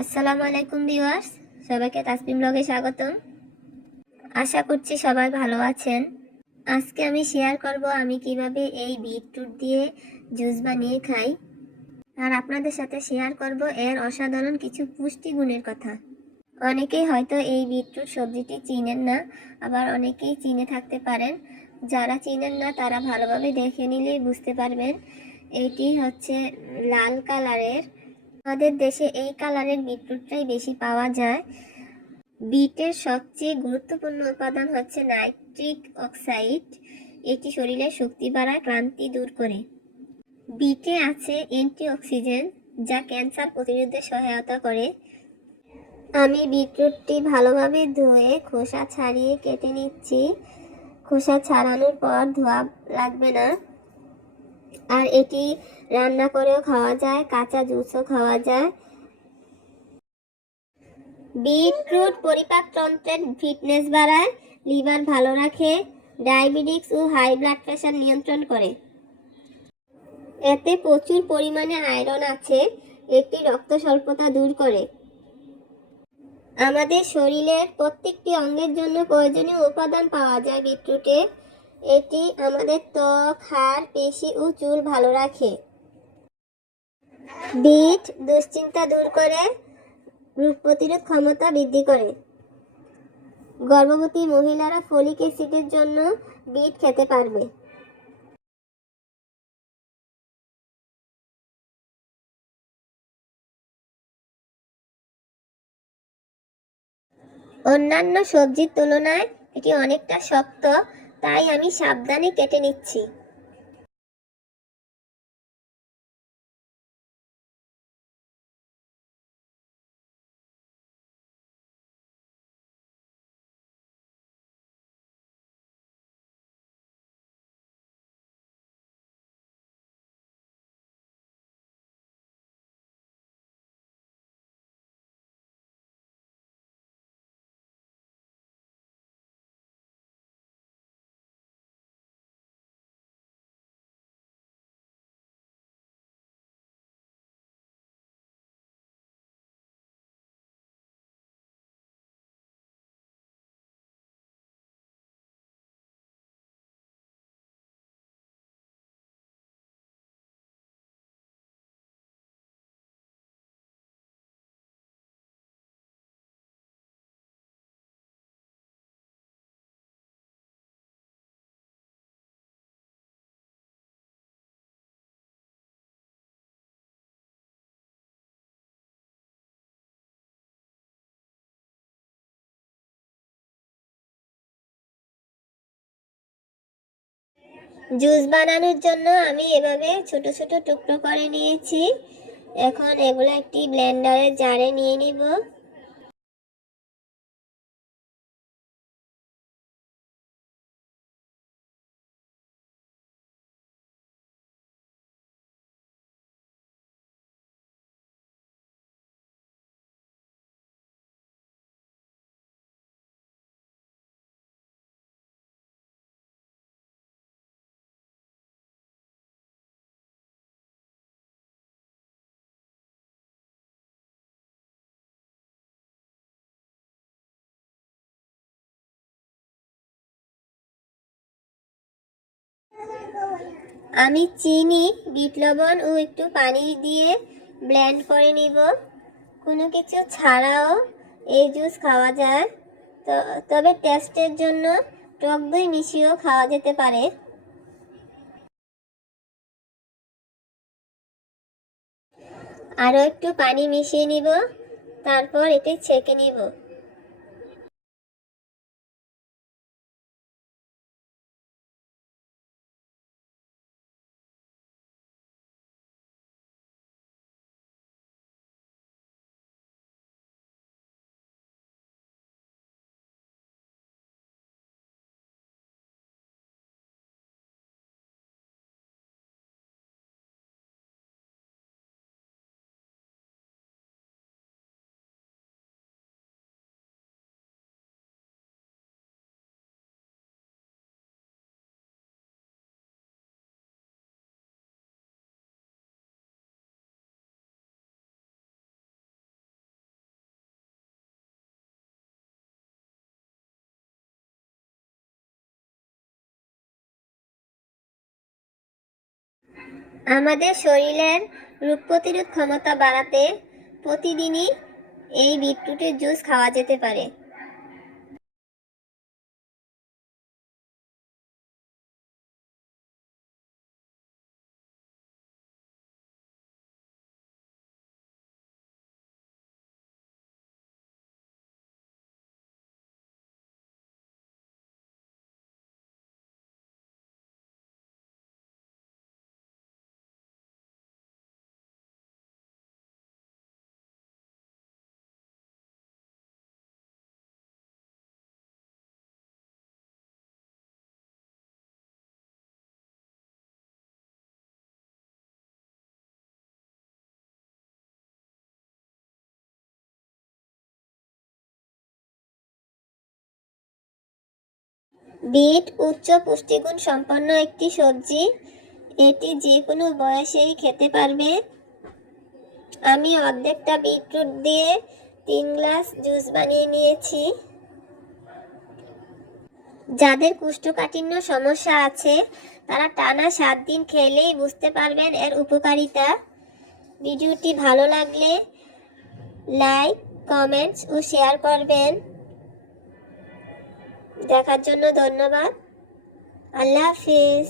আসসালামু আলাইকুম ভিউয়ার্স, সবাইকে তাসবিম ব্লগে স্বাগতম। আশা করছি সবাই ভালো আছেন। আজকে আমি শেয়ার করব আমি কীভাবে এই বিটরুট দিয়ে জুস বানিয়ে খাই। আর আপনাদের সাথে শেয়ার করব এর অসাধারণ কিছু পুষ্টিগুণের কথা। অনেকেই হয়তো এই বিটরুট সবজিটি চিনেন না, আবার অনেকেই চিনে থাকতে পারেন। যারা চিনেন না, তারা ভালোভাবে দেখে নিলেই বুঝতে পারবেন। এটি হচ্ছে লাল কালারের আমাদের দেশে এই কালারের বিটরুটটাই বেশি পাওয়া যায়। বিটের সবচেয়ে গুরুত্বপূর্ণ উপাদান হচ্ছে নাইট্রিক অক্সাইড। এটি শরীরের শক্তি বাড়ায়, ক্লান্তি দূর করে। বিটে আছে অ্যান্টিঅক্সিডেন্ট যা ক্যান্সার প্রতিরোধে সহায়তা করে। আমি বিটরুটটি ভালোভাবে ধুয়ে খোসা ছাড়িয়ে কেটে নিচ্ছি। খোসা ছাড়ানোর পর ধোয়া লাগবে না। আর এটি রান্না করেও খাওয়া যায়, কাঁচা জুসও খাওয়া যায়। বিটরুট পরিপাকতন্ত্রের ফিটনেস বাড়ায়, লিভার ভালো রাখে, ডায়াবেটিক্স ও হাই ব্লাড প্রেশার নিয়ন্ত্রণ করে। এতে প্রচুর পরিমাণে আয়রন আছে এটি রক্ত স্বল্পতা দূর করে। আমাদের শরীরের প্রত্যেকটি অঙ্গের জন্য প্রয়োজনীয় উপাদান পাওয়া যায় বিটরুটে। এটি আমাদের ত্বক, হাড়, পেশি ও চুল ভালো রাখে। বিট দুশ্চিন্তা দূর করে, রোগ প্রতিরোধ ক্ষমতা বৃদ্ধি করে। গর্ভবতী মহিলারা ফলিক অ্যাসিডের জন্য বিট খেতে পারবে। অন্যান্য সবজির তুলনায় এটি অনেকটা শক্ত তাই আমি সাবধানে কেটে নিচ্ছি। জুস বানানোর জন্য আমি এভাবে ছোট ছোট টুকরো করে নিয়েছি। এখন এগুলো একটি ব্লেন্ডারের জারে নিয়ে নিব। আমি চিনি, বিট লবণ ও একটু পানি দিয়ে ব্লেন্ড করে নিব। কোনো কিছু ছাড়াও এই জুস খাওয়া যায়। তো, তবে টেস্টের জন্য টক দই মিশিয়েও খাওয়া যেতে পারে। আরও একটু পানি মিশিয়ে নিব, তারপর এটি ছেঁকে নিব। আমাদের শরীরের রোগ প্রতিরোধ ক্ষমতা বাড়াতে প্রতিদিনই এই বিটরুটের জুস খাওয়া যেতে পারে। বিট উচ্চ, পুষ্টিগুণ সম্পন্ন একটি সবজি। এটি যে কোনো বয়সেই খেতে পারবে। আমি অর্ধেকটা বিটরুট দিয়ে তিন গ্লাস জুস বানিয়ে নিয়েছি। যাদের কুষ্ঠকাঠিন্য সমস্যা আছে, তারা টানা সাত দিন খেলেই বুঝতে পারবেন এর উপকারিতা। ভিডিওটি ভালো লাগলে লাইক, কমেন্টস ও শেয়ার করবেন। দেখার জন্য ধন্যবাদ। আল্লাহ হাফিজ।